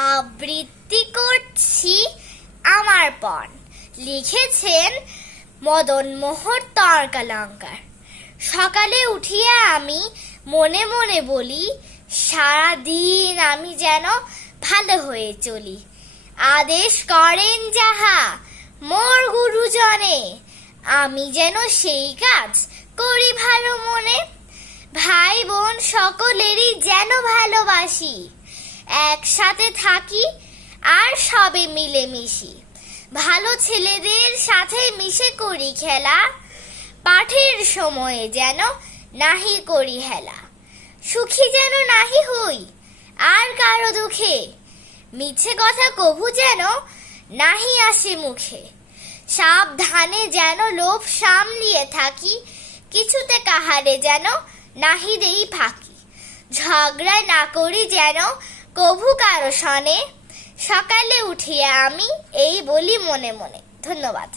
আবৃত্তি করছি আমার পণ। লিখেছেন মদন মোহর তর্কালঙ্কার। সকালে উঠিয়া আমি মনে মনে বলি, সারাদিন আমি যেন ভালো হয়ে চলি। আদেশ করেন যাহা মোর গুরুজনে, আমি যেন সেই কাজ করি ভালো মনে। ভাই বোন সকলেরই যেন ভালোবাসি, একসাথে থাকি আর সবে মিলেমিশি। ভালো ছেলেদের সাথে মিশে করি খেলা, পাঠের সময়ে যেন নাহি করি হেলা। সুখী যেন নাহি হই আর কারো দুঃখে, মিছে কথা কভু যেন নাহি আসে মুখে। সাবধানে যেন লোভ সামলিয়ে থাকি, কিছুতে কাহারে যেন নাহি দেই ফাঁকি। ঝগড়া না করি যেন কভু কারো সনে, সকালে উঠিয়া আমি এই বলি মনে মনে। ধন্যবাদ।